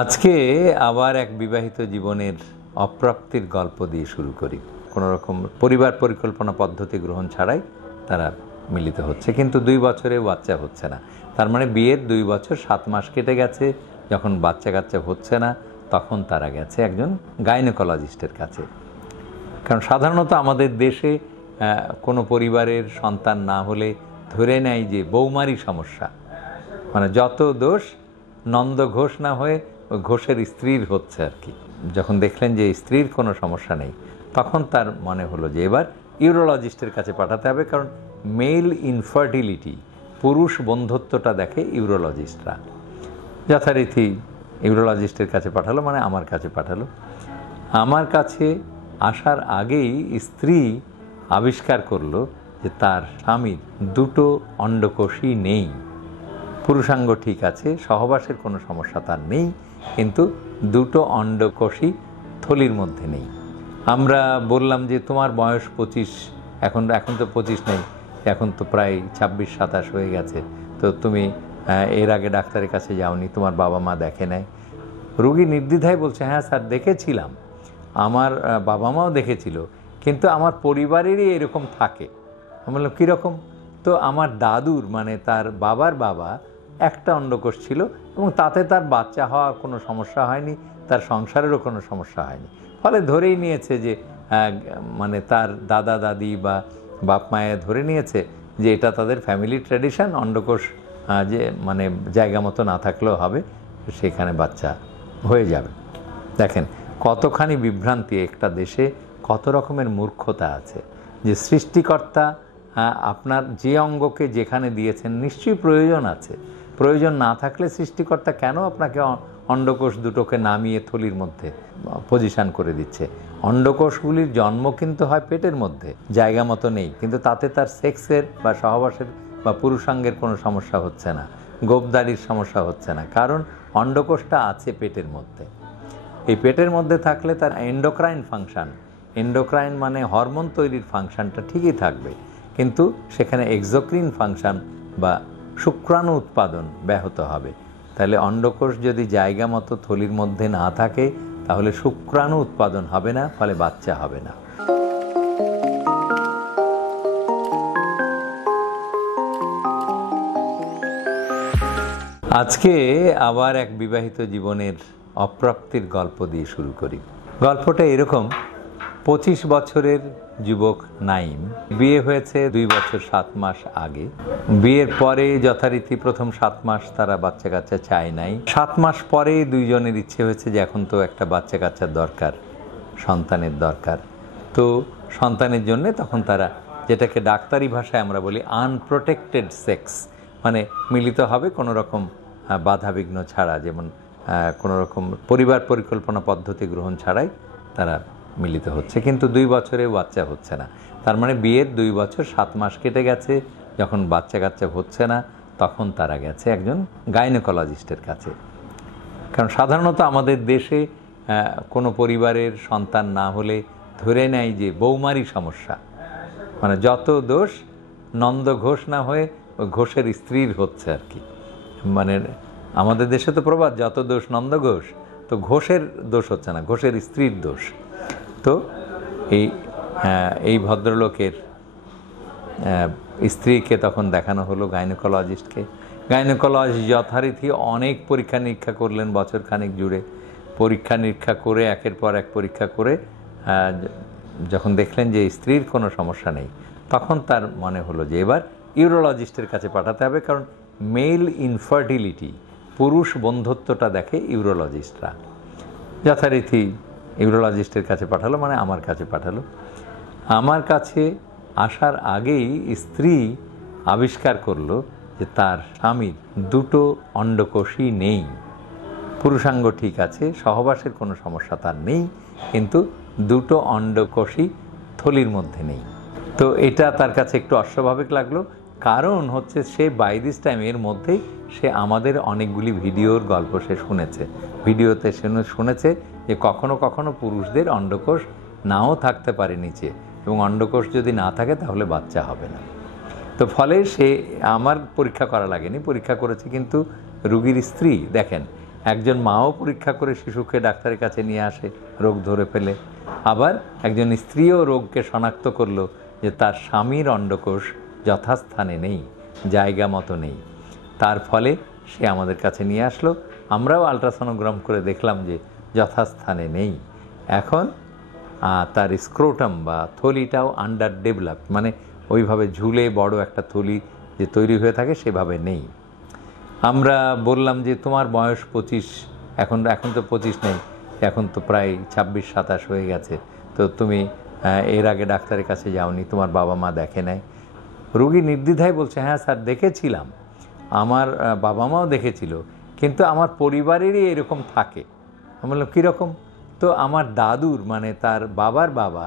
আজকে আবার এক বিবাহিত জীবনের অপ্রাপ্তির গল্প দিয়ে শুরু করি। কোনো রকম পরিবার পরিকল্পনা পদ্ধতি গ্রহণ ছাড়াই তারা মিলিত হচ্ছে, কিন্তু 2 বছরে বাচ্চা হচ্ছে না। তার মানে বিয়ের 2 বছর 7 মাস কেটে গেছে, যখন বাচ্চা কাচ্চা হচ্ছে না তখন তারা গেছে একজন গাইনোকোলজিস্টের কাছে। কারণ সাধারণত আমাদের দেশে কোনো পরিবারের সন্তান না হলে ধরে নেয় যে বৌমারই সমস্যা, মানে যত দোষ নন্দ ঘোষ না হয়ে ওই ঘোষের স্ত্রীর হচ্ছে আর কি। যখন দেখলেন যে স্ত্রীর কোনো সমস্যা নেই, তখন তার মনে হলো যে এবার ইউরোলজিস্টের কাছে পাঠাতে হবে, কারণ মেল ইনফার্টিলিটি, পুরুষ বন্ধ্যত্বটা দেখে ইউরোলজিস্টরা। যথারীতি ইউরোলজিস্টের কাছে পাঠালো, মানে আমার কাছে পাঠালো। আমার কাছে আসার আগেই স্ত্রী আবিষ্কার করলো যে তার স্বামীর 2টো অন্ডকোষই নেই। পুরুষাঙ্গ ঠিক আছে, সহবাসের কোনো সমস্যা তার নেই, কিন্তু 2টো অন্ডকোষই থলির মধ্যে নেই। আমরা বললাম যে তোমার বয়স 25, এখন তো 25 নেই, এখন তো প্রায় 26-27 হয়ে গেছে, তো তুমি এর আগে ডাক্তারের কাছে যাওনি, তোমার বাবা মা দেখে নেয়? রোগী নির্দ্বিধায় বলছে, হ্যাঁ স্যার দেখেছিলাম, আমার বাবা মাও দেখেছিল, কিন্তু আমার পরিবারেরই এরকম থাকে। আমি বললাম কীরকম? তো আমার দাদুর, মানে তার বাবার বাবা, একটা অন্ডকোষ ছিল এবং তাতে তার বাচ্চা হওয়ার কোনো সমস্যা হয়নি, তার সংসারেরও কোনো সমস্যা হয়নি। ফলে ধরেই নিয়েছে যে মানে তার দাদা দাদি বা বাপ মায়ে ধরে নিয়েছে যে এটা তাদের ফ্যামিলি ট্র্যাডিশন, অন্ডকোষ যে মানে জায়গা মতো না থাকলেও হবে, সেখানে বাচ্চা হয়ে যাবে। দেখেন কতখানি বিভ্রান্তি একটা দেশে, কত রকমের মূর্খতা আছে। যে সৃষ্টিকর্তা আপনার যে অঙ্গকে যেখানে দিয়েছেন নিশ্চয়ই প্রয়োজন আছে, প্রয়োজন না থাকলে সৃষ্টিকর্তা কেন আপনাকে অন্ডকোষ 2টোকে নামিয়ে থলির মধ্যে পজিশন করে দিচ্ছে? অন্ডকোষগুলির জন্ম কিন্তু হয় পেটের মধ্যে, জায়গা মতো নেই, কিন্তু তাতে তার সেক্সের বা সহবাসের বা পুরুষাঙ্গের কোনো সমস্যা হচ্ছে না, গোপদারির সমস্যা হচ্ছে না, কারণ অন্ডকোষটা আছে পেটের মধ্যে। এই পেটের মধ্যে থাকলে তার এন্ডোক্রাইন ফাংশন, এন্ডোক্রাইন মানে হরমোন তৈরির ফাংশনটা ঠিকই থাকবে, কিন্তু সেখানে এক্সোক্রিন ফাংশন বা শুক্রাণু উৎপাদন ব্যাহত হবে। তাহলে অন্ডকোষ যদি জায়গা মতো থলির মধ্যে না থাকে, তাহলে শুক্রাণু উৎপাদন হবে না, ফলে বাচ্চা হবে না। আজকে আবার এক বিবাহিত জীবনের অপ্রাপ্তির গল্প দিয়ে শুরু করি। গল্পটা এরকম, 25 বছরের যুবক নাইম, বিয়ে হয়েছে 2 বছর 7 মাস আগে। বিয়ের পরে যথারীতি প্রথম 7 মাস তারা বাচ্চা কাচ্চা চায় নাই। 7 মাস পরে দুইজনের ইচ্ছে হয়েছে যে এখন তো একটা বাচ্চা কাচ্চার দরকার, সন্তানের দরকার। তো সন্তানের জন্য তখন তারা, যেটাকে ডাক্তারি ভাষায় আমরা বলি আনপ্রোটেক্টেড সেক্স, মানে মিলিত হবে কোনো রকম বাধাবিঘ্ন ছাড়া, যেমন কোনো রকম পরিবার পরিকল্পনা পদ্ধতি গ্রহণ ছাড়াই তারা মিলিত হচ্ছে, কিন্তু 2 বছরে বাচ্চা হচ্ছে না। তার মানে বিয়ের 2 বছর 7 মাস কেটে গেছে, যখন বাচ্চা কাচ্চা হচ্ছে না তখন তারা গেছে একজন গাইনোকোলজিস্টের কাছে। কারণ সাধারণত আমাদের দেশে কোনো পরিবারের সন্তান না হলে ধরে নেয় যে বৌমারই সমস্যা, মানে যত দোষ নন্দ ঘোষ না হয়ে ওই ঘোষের স্ত্রীর হচ্ছে আর কি। মানে আমাদের দেশে তো প্রবাদ, যত দোষ নন্দ ঘোষ, তো ঘোষের দোষ হচ্ছে না, ঘোষের স্ত্রীর দোষ। তো এই ভদ্রলোকের স্ত্রীকে তখন দেখানো হলো গাইনোকোলজিস্টকে। গাইনোকোলজিস্ট যথারীতি অনেক পরীক্ষা নিরীক্ষা করলেন বছরখানেক জুড়ে। পরীক্ষা নিরীক্ষা করে একের পর এক পরীক্ষা করে যখন দেখলেন যে স্ত্রীর কোনো সমস্যা নেই, তখন তার মনে হলো যে এবার ইউরোলজিস্টের কাছে পাঠাতে হবে, কারণ মেল ইনফার্টিলিটি, পুরুষ বন্ধ্যত্বটা দেখে ইউরোলজিস্টরা। যথারীতি ইউরোলজিস্টের কাছে পাঠালো, মানে আমার কাছে পাঠালো। আমার কাছে আসার আগেই স্ত্রী আবিষ্কার করলো যে তার স্বামীর 2টো অন্ডকোষই নেই। পুরুষাঙ্গ ঠিক আছে, সহবাসের কোনো সমস্যা তার নেই, কিন্তু 2টো অন্ডকোষই থলির মধ্যে নেই। তো এটা তার কাছে একটু অস্বাভাবিক লাগলো, কারণ হচ্ছে সে বাই দিস টাইম এর মধ্যেই সে আমাদের অনেকগুলি ভিডিওর গল্প সে শুনেছে। ভিডিওতে শুনেছে যে কখনো কখনো পুরুষদের অন্ডকোষ নাও থাকতে পারে নিচে, এবং অন্ডকোষ যদি না থাকে তাহলে বাচ্চা হবে না। তো ফলে সে, আমার পরীক্ষা করা লাগেনি, পরীক্ষা করেছে কিন্তু রুগীর স্ত্রী। দেখেন একজন মাও পরীক্ষা করে শিশুকে ডাক্তারের কাছে নিয়ে আসে রোগ ধরে ফেলে, আবার একজন স্ত্রীও রোগকে শনাক্ত করলো যে তার স্বামীর অন্ডকোষ যথাস্থানে নেই, জায়গা মতো নেই। তার ফলে সে আমাদের কাছে নিয়ে আসলো, আমরাও আলট্রাসোনোগ্রাম করে দেখলাম যে যথাস্থানে নেই। এখন তার স্ক্রোটাম বা থলিটাও আন্ডার ডেভেলপ, মানে ওইভাবে ঝুলে বড় একটা থলি যে তৈরি হয়ে থাকে সেভাবে নেই। আমরা বললাম যে তোমার বয়স 25, এখন তো 25 নেই, এখন তো প্রায় 26-27 হয়ে গেছে, তো তুমি এর আগে ডাক্তারের কাছে যাওনি, তোমার বাবা মা দেখে নাই? রোগী নির্দ্বিধায় বলছে, হ্যাঁ স্যার দেখেছিলাম, আমার বাবা মাও দেখেছিল, কিন্তু আমার পরিবারেরই এরকম থাকে। আমি বললাম কীরকম? তো আমার দাদুর মানে তার বাবার বাবা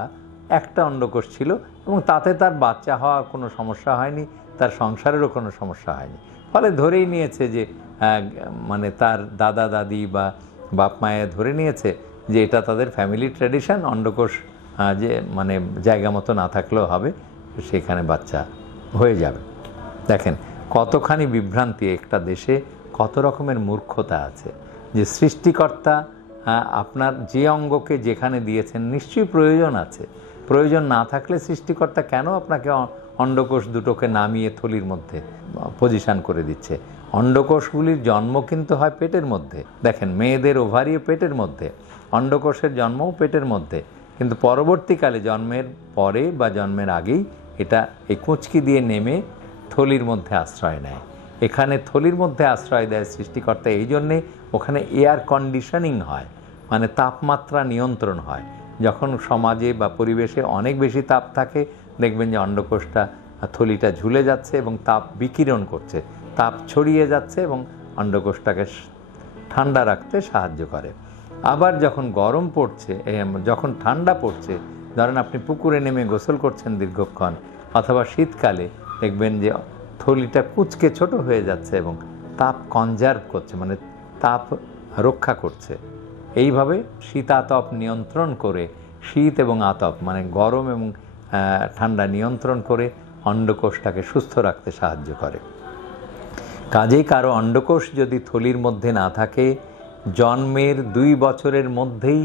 একটা অন্ডকোষ ছিল এবং তাতে তার বাচ্চা হওয়ার কোনো সমস্যা হয়নি, তার সংসারেরও কোনো সমস্যা হয়নি। ফলে ধরেই নিয়েছে যে মানে তার দাদা দাদি বা বাপ মায়ে ধরে নিয়েছে যে এটা তাদের ফ্যামিলি ট্র্যাডিশন, অন্ডকোষ যে মানে জায়গা মতো না থাকলেও হবে, সেখানে বাচ্চা হয়ে যাবে। দেখেন কতখানি বিভ্রান্তি, একটা দেশে কত রকমের মূর্খতা আছে। যে সৃষ্টিকর্তা আপনার যে অঙ্গকে যেখানে দিয়েছেন নিশ্চয়ই প্রয়োজন আছে, প্রয়োজন না থাকলে সৃষ্টিকর্তা কেন আপনাকে অন্ডকোষ দুটোকে নামিয়ে থলির মধ্যে পজিশন করে দিচ্ছে? অন্ডকোষগুলির জন্ম কিন্তু হয় পেটের মধ্যে। দেখেন মেয়েদের ওভারিও পেটের মধ্যে, অন্ডকোষের জন্মও পেটের মধ্যে, কিন্তু পরবর্তীকালে জন্মের পরে বা জন্মের আগেই এটা এই কুঁচকি দিয়ে নেমে থলির মধ্যে আশ্রয় নেয়। এখানে থলির মধ্যে আশ্রয় দেয় সৃষ্টিকর্তা এই জন্যে, ওখানে এয়ার কন্ডিশনিং হয়, মানে তাপমাত্রা নিয়ন্ত্রণ হয়। যখন সমাজে বা পরিবেশে অনেক বেশি তাপ থাকে, দেখবেন যে অন্ডকোষটা থলিটা ঝুলে যাচ্ছে এবং তাপ বিকিরণ করছে, তাপ ছড়িয়ে যাচ্ছে এবং অন্ডকোষটাকে ঠান্ডা রাখতে সাহায্য করে। আবার যখন গরম পড়ছে, যখন ঠান্ডা পড়ছে, ধরেন আপনি পুকুরে নেমে গোসল করছেন দীর্ঘক্ষণ, অথবা শীতকালে দেখবেন যে থলিটা কুঁচকে ছোট হয়ে যাচ্ছে এবং তাপ কনজার্ভ করছে, মানে তাপ রক্ষা করছে। এইভাবে শীতাতপ নিয়ন্ত্রণ করে, শীত এবং আতপ মানে গরম এবং ঠান্ডা নিয়ন্ত্রণ করে অন্ডকোষটাকে সুস্থ রাখতে সাহায্য করে। কাজেই কারো অন্ডকোষ যদি থলির মধ্যে না থাকে, জন্মের 2 বছরের মধ্যেই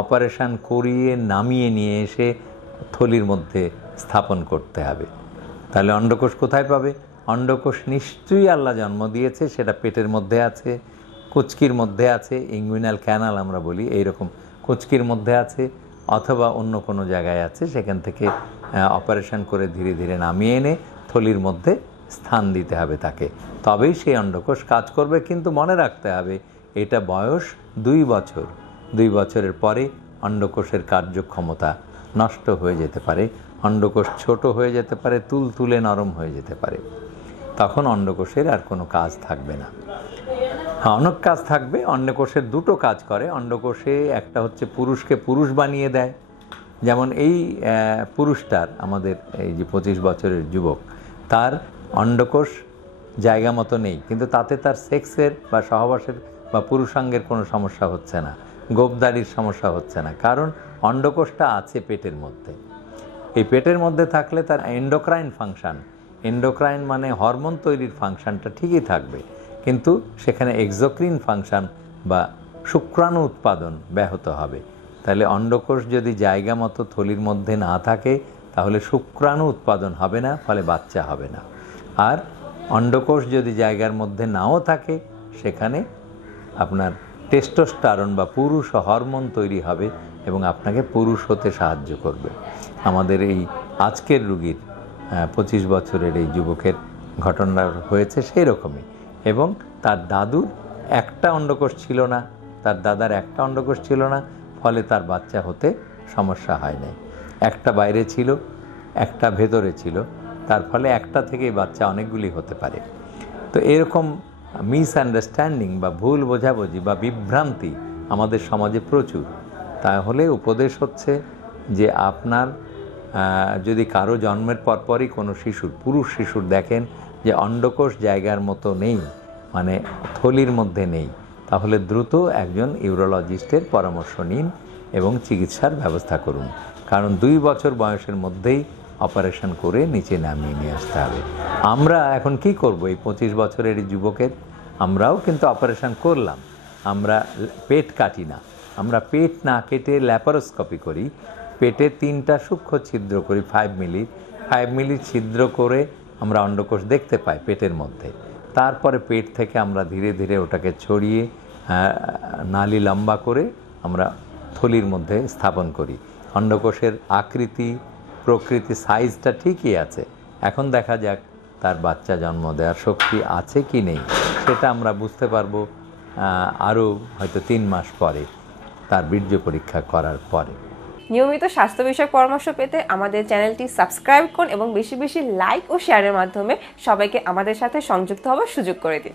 অপারেশন করিয়ে নামিয়ে নিয়ে এসে থলির মধ্যে স্থাপন করতে হবে। তাহলে অন্ডকোষ কোথায় পাবে? অন্ডকোষ নিশ্চয়ই আল্লাহ জন্ম দিয়েছে, সেটা পেটের মধ্যে আছে, কুচকির মধ্যে আছে, ইঙ্গুইনাল ক্যানাল আমরা বলি, এইরকম কুচকির মধ্যে আছে, অথবা অন্য কোনো জায়গায় আছে, সেখান থেকে অপারেশন করে ধীরে ধীরে নামিয়ে এনে থলির মধ্যে স্থান দিতে হবে তাকে, তবেই সেই অন্ডকোষ কাজ করবে। কিন্তু মনে রাখতে হবে এটা বয়স 2 বছর, 2 বছরের পরে অন্ডকোষের কার্যক্ষমতা নষ্ট হয়ে যেতে পারে, অন্ডকোষ ছোট হয়ে যেতে পারে, তুলতুলে নরম হয়ে যেতে পারে, তখন অন্ডকোষের আর কোনো কাজ থাকবে না। অনেক কাজ থাকবে। অন্ডকোষের 2টো কাজ করে। অন্ডকোষে একটা হচ্ছে পুরুষকে পুরুষ বানিয়ে দেয়, যেমন এই পুরুষটার, আমাদের এই যে 25 বছরের যুবক, তার অন্ডকোষ জায়গা মতো নেই, কিন্তু তাতে তার সেক্সের বা সহবাসের বা পুরুষাঙ্গের কোনো সমস্যা হচ্ছে না, গোপদারির সমস্যা হচ্ছে না, কারণ অন্ডকোষটা আছে পেটের মধ্যে। এই পেটের মধ্যে থাকলে তার এন্ডোক্রাইন ফাংশন, এন্ডোক্রাইন মানে হরমোন তৈরির ফাংশনটা ঠিকই থাকবে, কিন্তু সেখানে এক্সোক্রিন ফাংশন বা শুক্রাণু উৎপাদন ব্যাহত হবে। তাহলে অন্ডকোষ যদি জায়গা মতো থলির মধ্যে না থাকে, তাহলে শুক্রাণু উৎপাদন হবে না, ফলে বাচ্চা হবে না। আর অন্ডকোষ যদি জায়গার মধ্যে নাও থাকে, সেখানে আপনার টেস্টোস্টেরন বা পুরুষ হরমোন তৈরি হবে এবং আপনাকে পুরুষ হতে সাহায্য করবে। আমাদের এই আজকের রোগীর 25 বছরের এই যুবকের ঘটনা হয়েছে সেই রকমই, এবং তার দাদুর একটা অন্ডকোষ ছিল না, তার দাদার একটা অন্ডকোষ ছিল না, ফলে তার বাচ্চা হতে সমস্যা হয় নাই। একটা বাইরে ছিল, একটা ভেতরে ছিল, তার ফলে একটা থেকেই বাচ্চা অনেকগুলি হতে পারে। তো এরকম মিসআন্ডারস্ট্যান্ডিং বা ভুল বোঝাবুঝি বা বিভ্রান্তি আমাদের সমাজে প্রচুর। তাহলে উপদেশ হচ্ছে যে আপনার যদি কারো জন্মের পরপরই কোনো শিশুর, পুরুষ শিশুর দেখেন যে অন্ডকোষ জায়গার মতো নেই, মানে থলির মধ্যে নেই, তাহলে দ্রুত একজন ইউরোলজিস্টের পরামর্শ নিন এবং চিকিৎসার ব্যবস্থা করুন, কারণ 2 বছর বয়সের মধ্যেই অপারেশন করে নিচে নামিয়ে নিয়ে আসতে হবে। আমরা এখন কি করব? এই 25 বছরের যুবকের আমরাও কিন্তু অপারেশন করলাম, আমরা পেট কাটি না, আমরা পেট না কেটে ল্যাপারোস্কোপি করি। পেটে 3টা সূক্ষ্ম ছিদ্র করি 5 মিলি ছিদ্র করে আমরা অন্ডকোষ দেখতে পাই পেটের মধ্যে। তারপরে পেট থেকে আমরা ধীরে ধীরে ওটাকে ছড়িয়ে নালি লম্বা করে আমরা থলির মধ্যে স্থাপন করি। অন্ডকোষের আকৃতি, প্রকৃতি, সাইজটা ঠিকই আছে। এখন দেখা যাক তার বাচ্চা জন্ম দেওয়ার শক্তি আছে কি নেই, সেটা আমরা বুঝতে পারবো আরও হয়তো 3 মাস পরে, তার বীর্য পরীক্ষা করার পরে। নিয়মিত স্বাস্থ্য বিষয়ক পরামর্শ পেতে আমাদের চ্যানেলটি সাবস্ক্রাইব করুন এবং বেশি বেশি লাইক ও শেয়ারের মাধ্যমে সবাইকে আমাদের সাথে সংযুক্ত হওয়ার সুযোগ করে দিন।